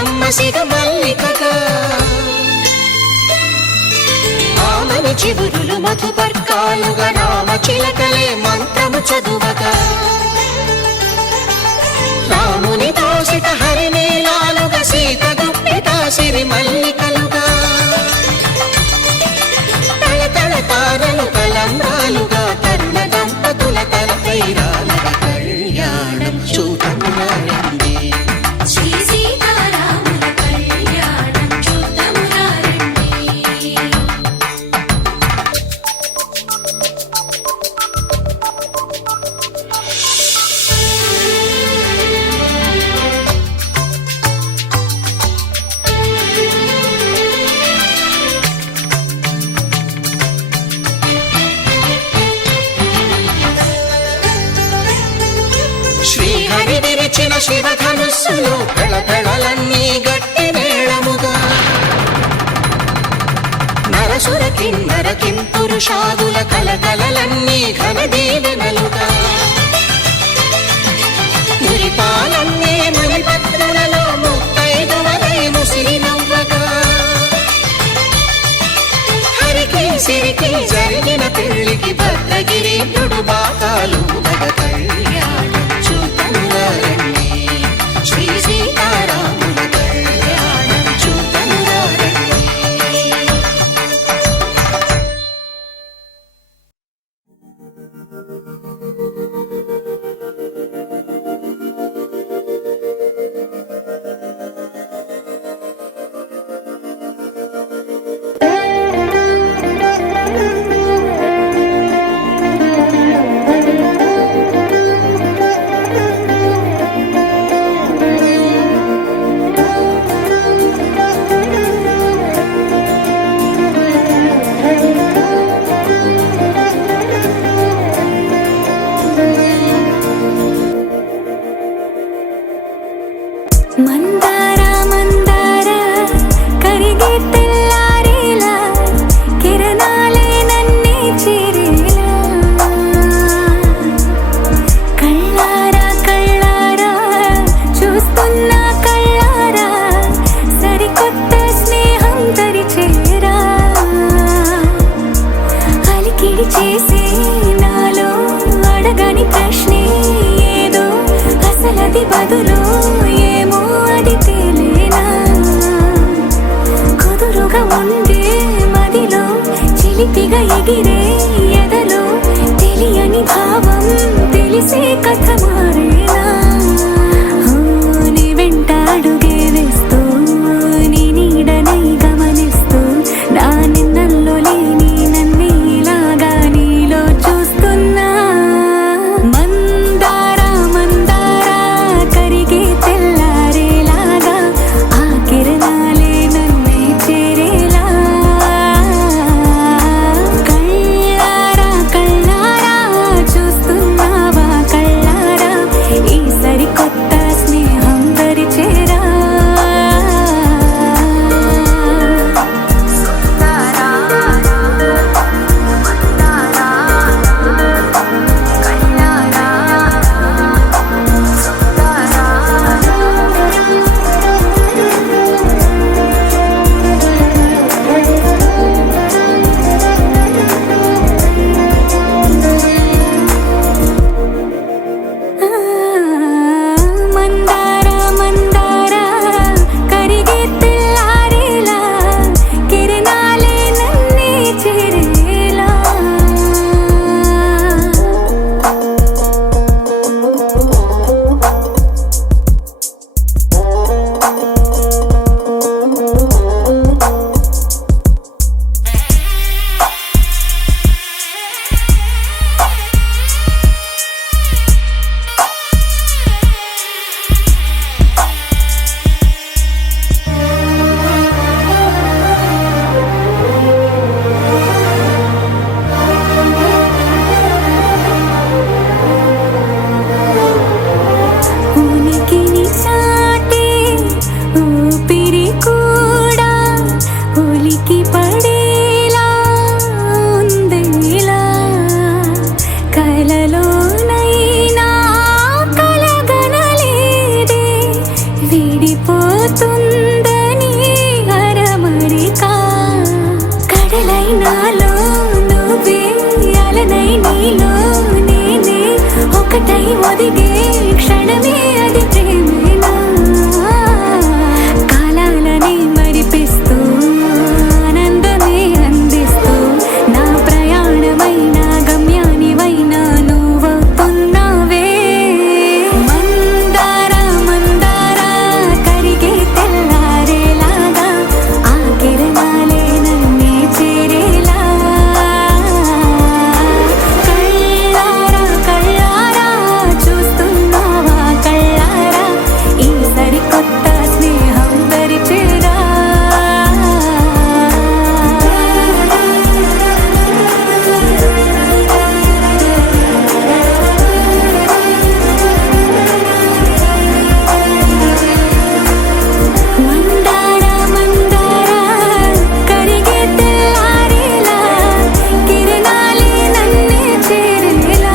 కమ్మ సిగ మల్లికగా ఆమని చిగురులు మధుపర్కాలుగా రామ చిలకలే మంత్రము చదువగా రాముని దోసిట హరినీలాలుగా సీత గుప్పిట సిరి మల్లికలుగా తళతళ తారలు తలంబ్రాలుగా తరుణ దంపతుల తలపైరాలుగా కళ్యాణం చూడమురారండి శ్రీ సీతారాముల కళ్యాణం చూడమురారండి శ్రీహరి విరిచిన శివధనుస్సులు పెళపెళలన్నీ గట్టి మేళముగా నరసుర కిన్నర కింపురుషాదుల కలకలలన్నీ ఘన దీవెనలుగా మురిపాలన్నీ మునిపత్రులలో ముత్తైదువలై ముసిరి నవ్వగా హరికి సిరికి జరిగిన పెళ్లికి భద్రగిరీంద్రుడు బాకాలు కళ్యాణం చూడమురారండి శ్రీ సీతారాముల కళ్యాణం చూడమురారండి మందార మందార కరిగే తెల్లారేలా కిరణాలే నన్నే చేరేలా కళ్ళారా కళ్ళారా చూస్తున్నా కళ్ళారా సరికొత్త స్నేహం దరిచేరా అలికిడి చేసే నాలో అడగని ప్రశ్నే ఏదో అసలది బదులు ఏమో అది తేలేనా కుదురుగా ఉండే మదిలో చిలిపిగా ఎగిరే ఎదలో తెలియని భావం తెలిసే కథ మారేనా నీ వెంట అడుగే వేస్తూ నీ నీడనై గమనిస్తూ నా నిన్నల్లో లేని నన్నే ఇలాగా నీలో చూస్తున్నా మందార మందార కరిగే తెల్లారేలాగా ఆ కిరణాలే నన్నే చేరేలా కళ్ళారా కళ్ళారా చూస్తున్నావా కళ్ళారా ఒకటై ఒదిగే క్షణమే అది ప్రేమేనా కాలాలని మరిపిస్తూ ఆనందమే అందిస్తూ నా ప్రయాణమైన గమ్యానివైనా నువ్వవుతున్నావే మందార మందార కరిగే తెల్లారేలాగా ఆ కిరణాలే నన్నే చేరేలా కళ్ళారా కళ్ళారా చూస్తున్నావా కళ్ళారా ఈ సరికొత్త స్నేహం దరిచేరా మందార మందార కరిగే తెల్లారేలా కిరణాలే నన్నే చేరేలా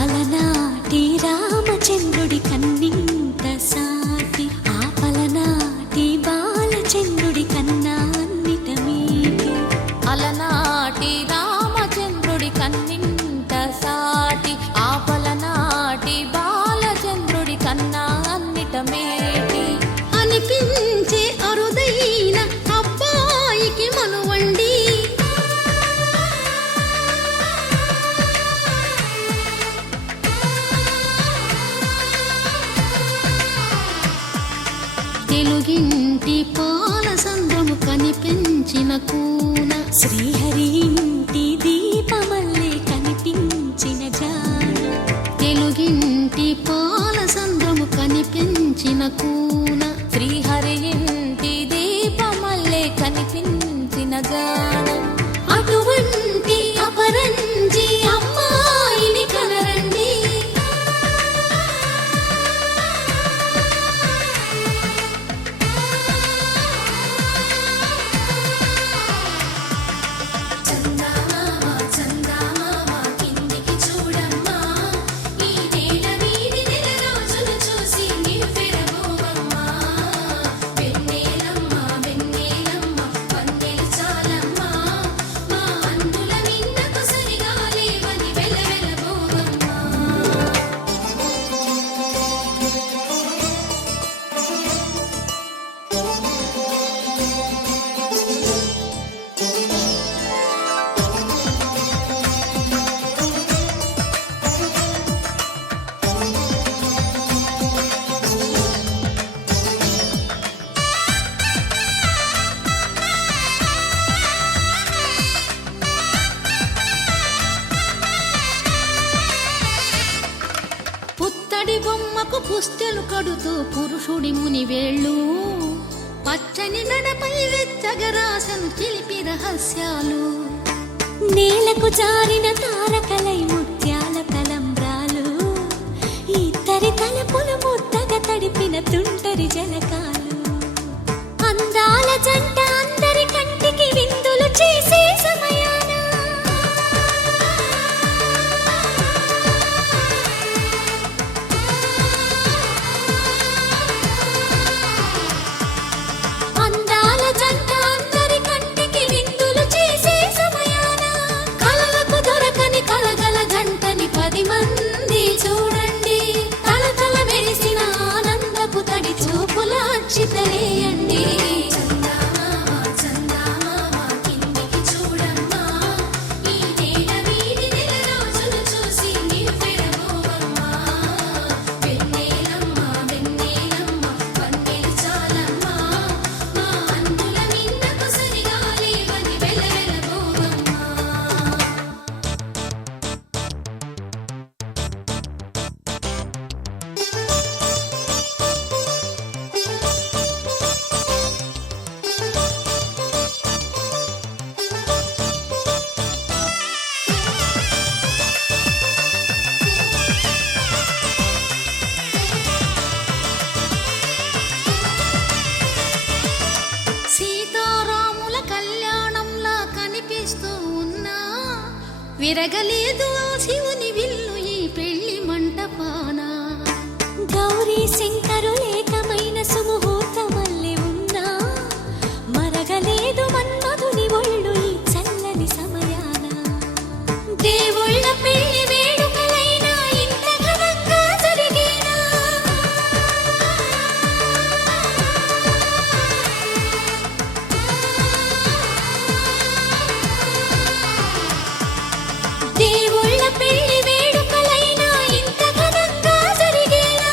అలనాటి రామచంద్రుడి కన్నింత సాటి ఆ పలనాటి బాలచంద్రుడి కన్నా అన్నిట మీటి అలనాటి రామచంద్రుడి కన్నింత సాటి ఆ పలనాటి బాలచంద్రుడి కన్నా అన్నిట మేటి అనిపించే అరుదైన అబ్బాయికి మనువండి తెలుగింటి పాల సంద్రము కనిపించిన కూన శ్రీహరి ఇంటి దీపమల్లే కనిపించిన జాన తెలుగింటి పాల సంద్రము కనిపించిన కూన శ్రీహరి ఇంటి దీపమల్లే కనిపించిన జానం అటువంటి అపరంజి అమ్మాయిని కనరండి చందమామ చందమామ కిందికి చూడమ్మా ఈ నేల వీడి నెల రోజులు చూసి నివ్వెరబోవమ్మా వెన్నెలమ్మ వెన్నెలమ్మ వందెలు చాలమ్మా మా అందుల నిన్నకు సరిగా లేవని వెలవెలబోవమ్మా పుత్తడి బొమ్మకు పుస్తెలు కడుతూ పురుషుడి ముని వేళ్ళు పచ్చని నడపై వెచ్చగరాసను చిలిపి రహస్యాలు నేలకు జారిన తారకలై ముత్యాల తలంబ్రాలు ఇద్దరి తలపులు ముద్దగా తడిపిన తుంటరి జలకాలు అందాల జంట అందరి కంటికి విందులు చేసే సమయాన అందాల జంట అందరి కంటికి విందులు చేసే సమయాన కలలకు దొరకని కలగల జంటని 10 మంది చూడండి తలతల మెరిసిన ఆనందపు తడి చూపుల అచ్చితలేయండి చందమామ కళ్యాణంలా కనిపిస్తూ ఉన్నా విరగలేదు ఆ శివుని విల్లు ఈ పెళ్లి మంటపాన. గౌరీ శంకరు ఏకమైన సుముహూర్తమల్లె ఉన్నా మరగలేదు మన్మధుని ఒళ్ళు ఈ చల్లని సమయాన. దేవుళ్ళ పెళ్లి వేడుకలైనా ఇంత ఘనంగా జరిగేనా? దేవుళ్ళ పెళ్లి వేడుకలైనా ఇంత ఘనంగా జరిగేనా?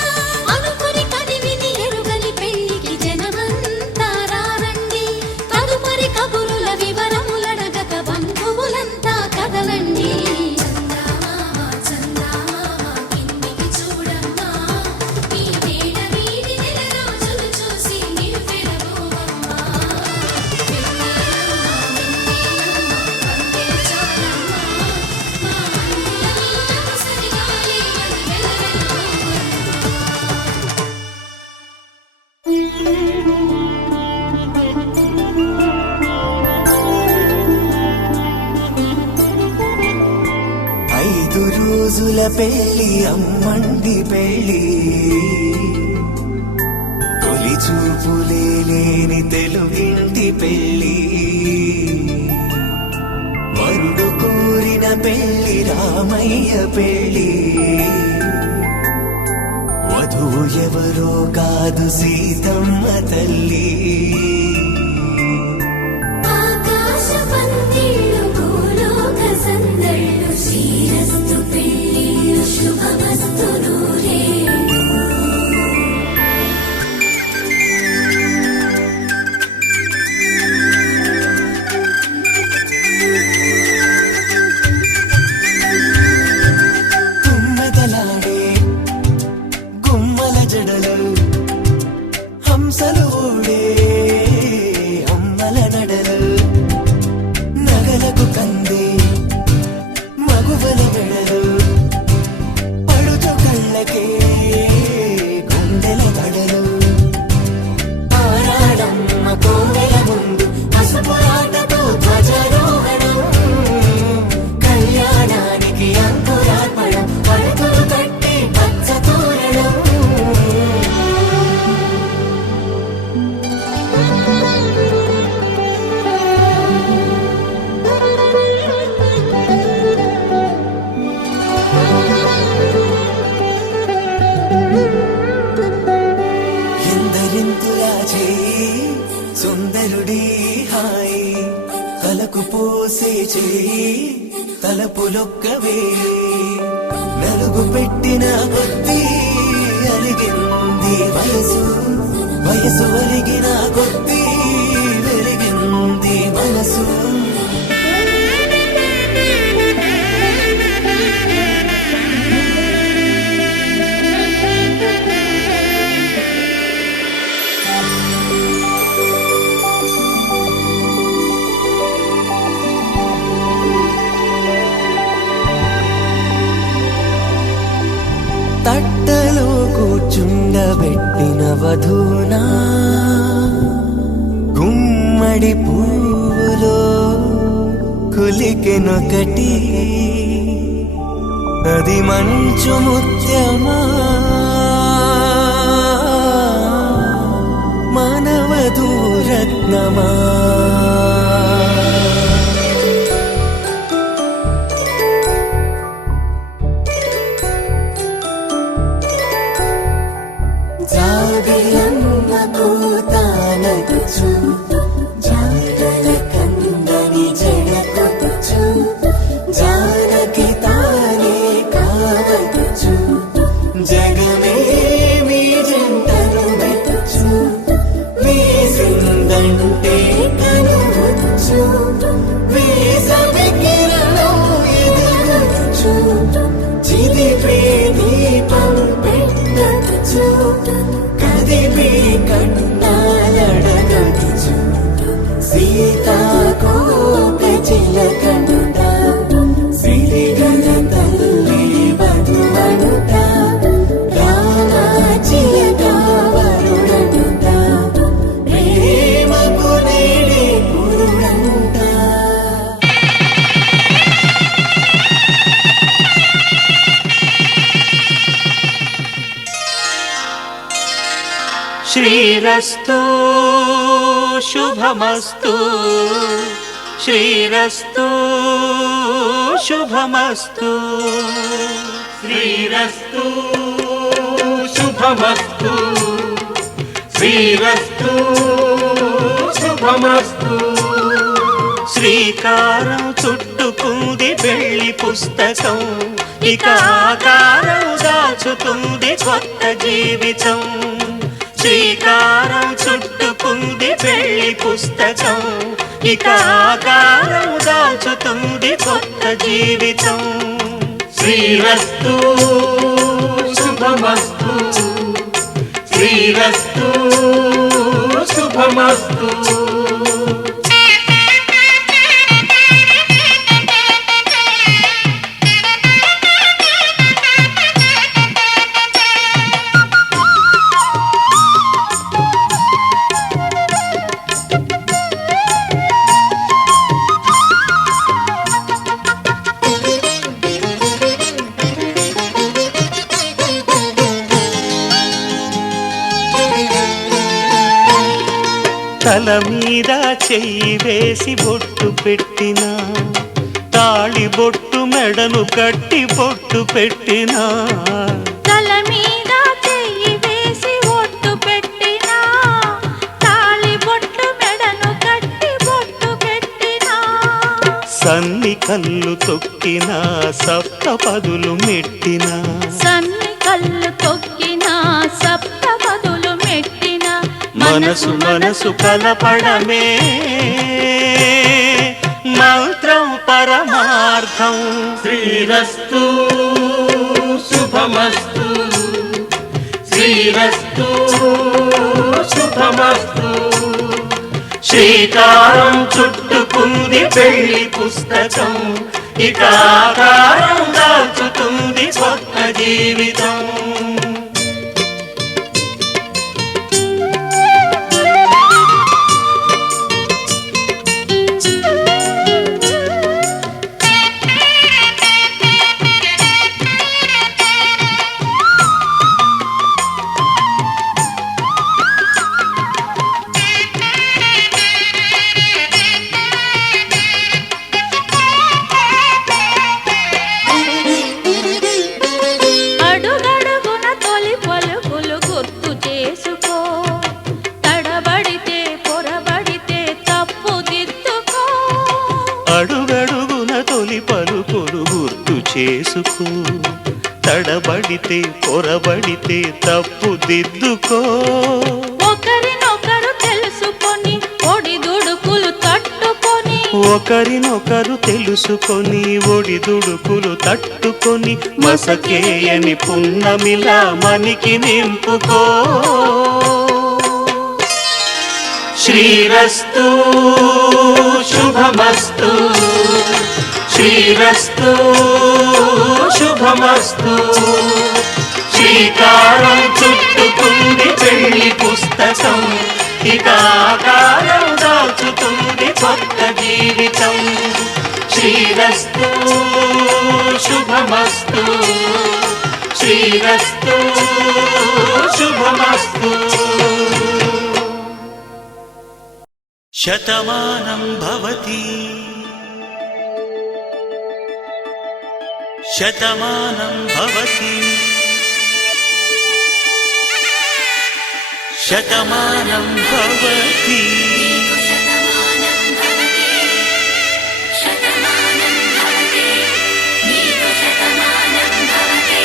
అనుకుని కదివిని ఎరుగని పెళ్లికి జనమంతా రారండి. తదుపరి కబురుల వివరములడగక బంధువులంతా కదలండి. కిందికి చూడమ్మా, ఈ వేళ వీధి నెల రోజులు చూసి నివ్వెరబోవమ్మా. ఐదు రోజుల పెళ్లి అమ్మండి పెళ్లి, తొలి చూపులే లేని తెలుగింటి పెళ్లి. వరుడు కోరిన పెళ్లి రామయ్య పెళ్లి, వధువు ఎవరో కాదు సీతమ్మ తల్లి. ఆకాశ పందిళ్ళు భూలోక సందళ్ళు శ్రీరస్తు పెళ్ళిళ్ళు శుభమస్తు నూరేళ్ళు. గుమ్మెదలాడే గుమ్మల జడలు, హంసలు ఊడే అమ్మల నడలు, నగలకు కంది మగువల మెడలు, పడుచు కళ్ళకే గుండెల బడలు. ఆరాడమ్మ కోవెల ముందు పసుపు ఆటతో ధ్వజారోహణం, కళ్యాణానికి అంకురార్పణం, పడకలు కట్టి పచ్చ తోరణం. ఎందరింతులా చేయి సుందరుడి హాయి, తలకు పోసే చేయి తలపులొక్కవే. నలుగు పెట్టిన కొద్దీ అలిగింది వయసు, వయసు ఒలిగిన కొద్దీ వెలిగింది మనసు. తట్టలో కూర్చుండబెట్టిన వధూనా, గుమ్మడి పువ్వులో కులికెనొకటి, అది మంచు ముత్యమా మానవధూరత్నమా. జాబిలమ్మ కోతానగుచు, జాడల కందని జడకొట్టుచు, జానకి తానే కావదుచు, జగమే మీ జంటను వెతుచు, వేసిందంటే కనువచ్చు, వేసవి కిరణం ఎదుగుచు, చిదిపే దీపం పెట్టచ్చు, కదిపే కన్నాలడగచ్చు, సీతాకోక చిలకనుట, సిరిగల తల్లి వధువనుట, రామాచిలక వరుడనుట, ప్రేమకు నేడే పురుడ శ్రీరస్తు శుభమస్తు శ్రీరస్తు శుభమస్తు శ్రీరస్తు శుభమస్తు శ్రీరస్తు శుభమస్తు శ్రీకారం చుట్టుకుంది పెళ్లి పుస్తకం ఇక ఆకారం దాచుతుంది కొత్త జీవితం శ్రీకారం చుట్టుకుంది పెళ్లి పుస్తకం ఇక ఆకారం దాచుతుంది కొత్త జీవితం శ్రీరస్తు శుభమస్తు శ్రీరస్తు శుభమస్తు తల మీద చెయ్యి వేసి బొట్టు పెట్టినా తాళి బొట్టు మెడను కట్టి బొట్టు పెట్టినా తల మీద చెయ్యి వేసి బొట్టు పెట్టినా తాళి బొట్టు మెడను కట్టి బొట్టు పెట్టినా సన్ని కళ్ళు తొక్కినా సప్త పదులు మెట్టినా సన్ని కళ్ళు తొక్కినా సప్త పదులు మెట్టినా మనసు మనసు కలపడమే మంత్రం పరమార్థం శ్రీరస్తు శుభమస్తు శ్రీరస్తు శుభమస్తు శ్రీకారం చుట్టుకుంది పెళ్లి పుస్తకం ఇక ఆకారం దాచుతుంది కొత్త జీవితం అడుగడుగున తొలి పలుకులు గుర్తు చేసుకో తడబడితే పొరబడితే తప్పు దిద్దుకో అడుగడుగున తొలి పలుకులు గుర్తు చేసుకో తడబడితే పొరబడితే తప్పు దిద్దుకో ఒకరినొకరు తెలుసుకొని ఒడిదుడుకులు తట్టుకొని ఒకరినొకరు తెలుసుకొని ఒడిదుడుకులు తట్టుకొని మసకేయని పున్నమిలా మనికి నింపుకో శ్రీరస్తు శుభమస్తు శ్రీరస్తు శుభమస్తు శ్రీకారం చుట్టుకుంది పెళ్లి పుస్తకం ఇక ఆకారం దాచుతుంది కొత్త జీవితం శ్రీరస్తు శుభమస్తు శ్రీరస్తు శుభమస్తు శతమానం భవతి శతమానం భవతి శతమానం భవతి శతమానం భవతి శతమానం భవతి నీకు శతమానం భవతి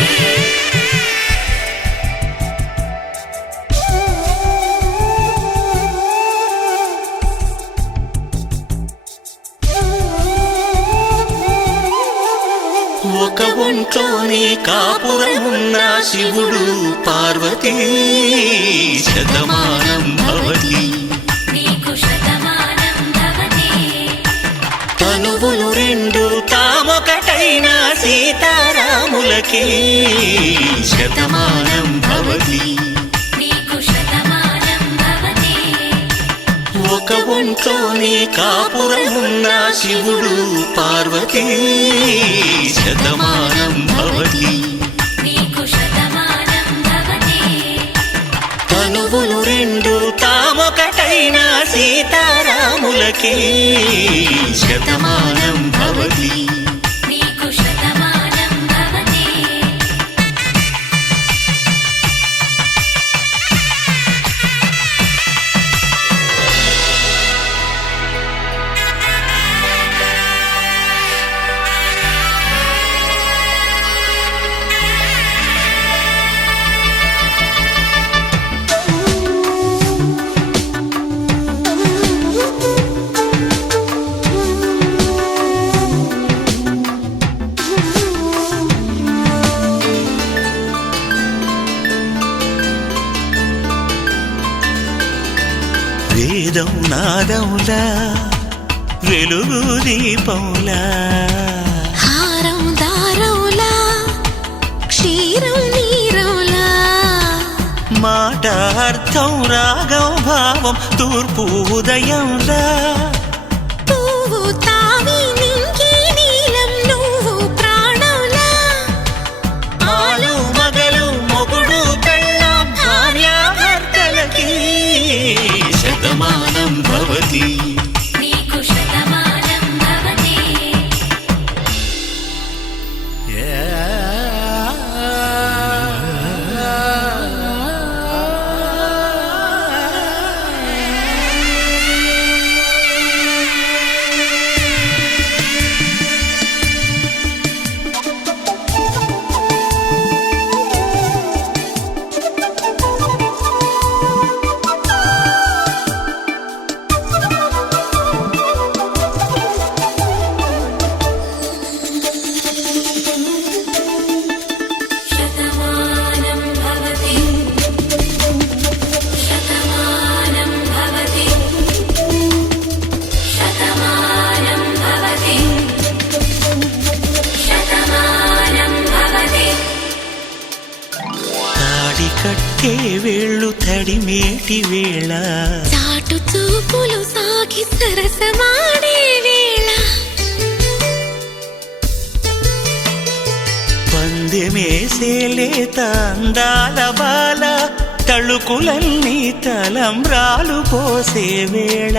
ఒక ఒంట్లోనే కాపురమున్న శివుడు పార్వతీ శతమానం భవతి నీకు శతమానం భవతి తనువులు రెండు తామొకటైన సీతారాములకి శతమానం భవతి నీకు శతమానం భవతి ఒక ఒంట్లోనే కాపురమున్న శివుడు పార్వతీ శతమానం భవతి నీకు శతమానం భవతి తనువులు రెండు తామొకటైన సీతారాములకే శతమానం భవతి నీకు శతమానం భవతి వేదం నాదములా వెలుగు దీపములా హారం దారౌలా క్షీరం నీరౌలా మాట అర్థం రాగం భావం తూర్పు ఉదయంలా పువ్వు తావి నింగి నీలం నువ్వు ప్రాణంలా ఆలు మగలు మొగుడు పెళ్ళాం భార్యాభర్తలకి శతమానం భవతి నీకు శతమానం భవతి శతమానం భవతి శతమానం భవతి శతమానం భవతి శతమానం భవతి తాడి కట్టే వేళ్ళు తడిమేటి వేళ చాటు చూపులు సాగి సరసమాడే వేళ పందెమేసేలేత అందాల బాల తళుకులన్నీ తలంబ్రాలు పోసే వేళ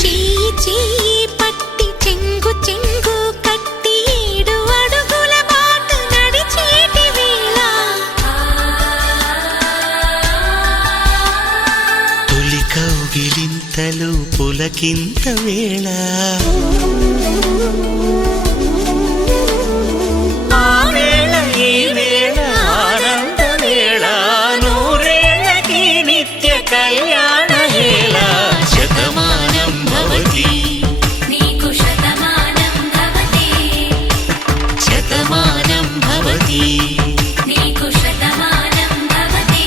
చెయ్యి చెయ్యి పట్టి చెంగు చెంగు కట్టి 7 అడుగుల బాట నడిచేటి వేళ తొలి కౌగిలింతలు పులకింత వేళ ఆ వేళ ఈ వేళ ఆనంద వేళ నూరేళ్ళకి నిత్య కళ్యాణ వేళ శతమానం భవతి నీకు శతమానం భవతి శతమానం భవతి నీకు శతమానం భవతి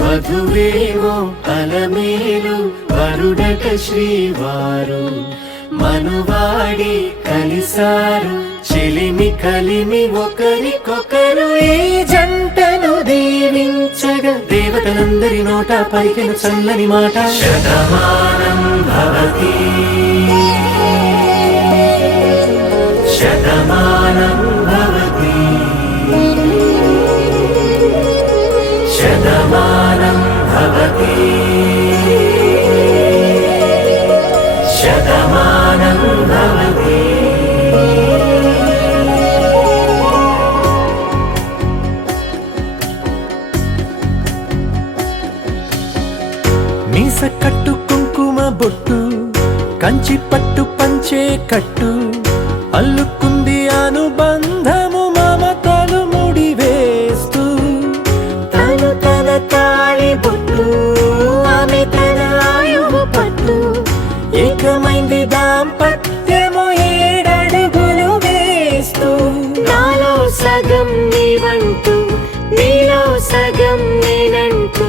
వధువేమో అలమేలు వరుడట శ్రీవారు మనువాడి కలిసారు చెలిమి కలిమి ఒకరికొకరు ఈ జంటను దీవించగా దేవతలందరి నోట పలికిన చల్లని మాట శతమానం భవతి శతమానం భవతి శతమానం భవతి శతమానం భవతి మీస కట్టు కుంకుమ బొట్టు కంచి పట్టు పంచే కట్టు అల్లుకుంది అనుబంధము మమతలు ముడివేస్తూ తను తన తాళి బొట్టు ఆమె తన ఆయువు పట్టు ఏకమైంది దాంపత్యము 7 అడుగులు వేస్తూ నాలో సగం నీవంటూ నీలో సగం నేనంటూ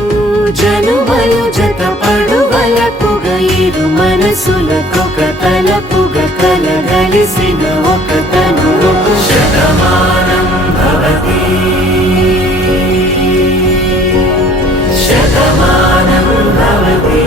జనుమలు జత పడువలపుగ ఇరు మనసులకొక తలపుగ కలగలిసిన ఒక తను శతమానం భవతి శతమానం భవతి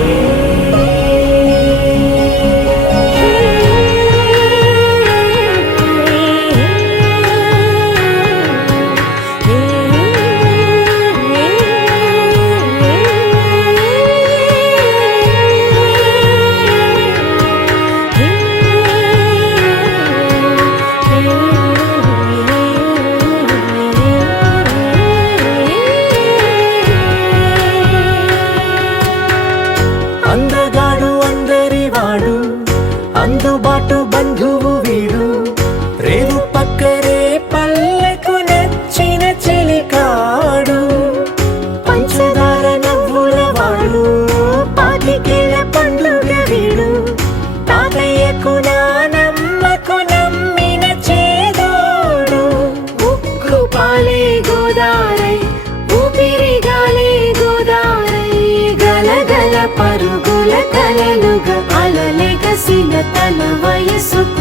వచ్చిన తన వయసుకు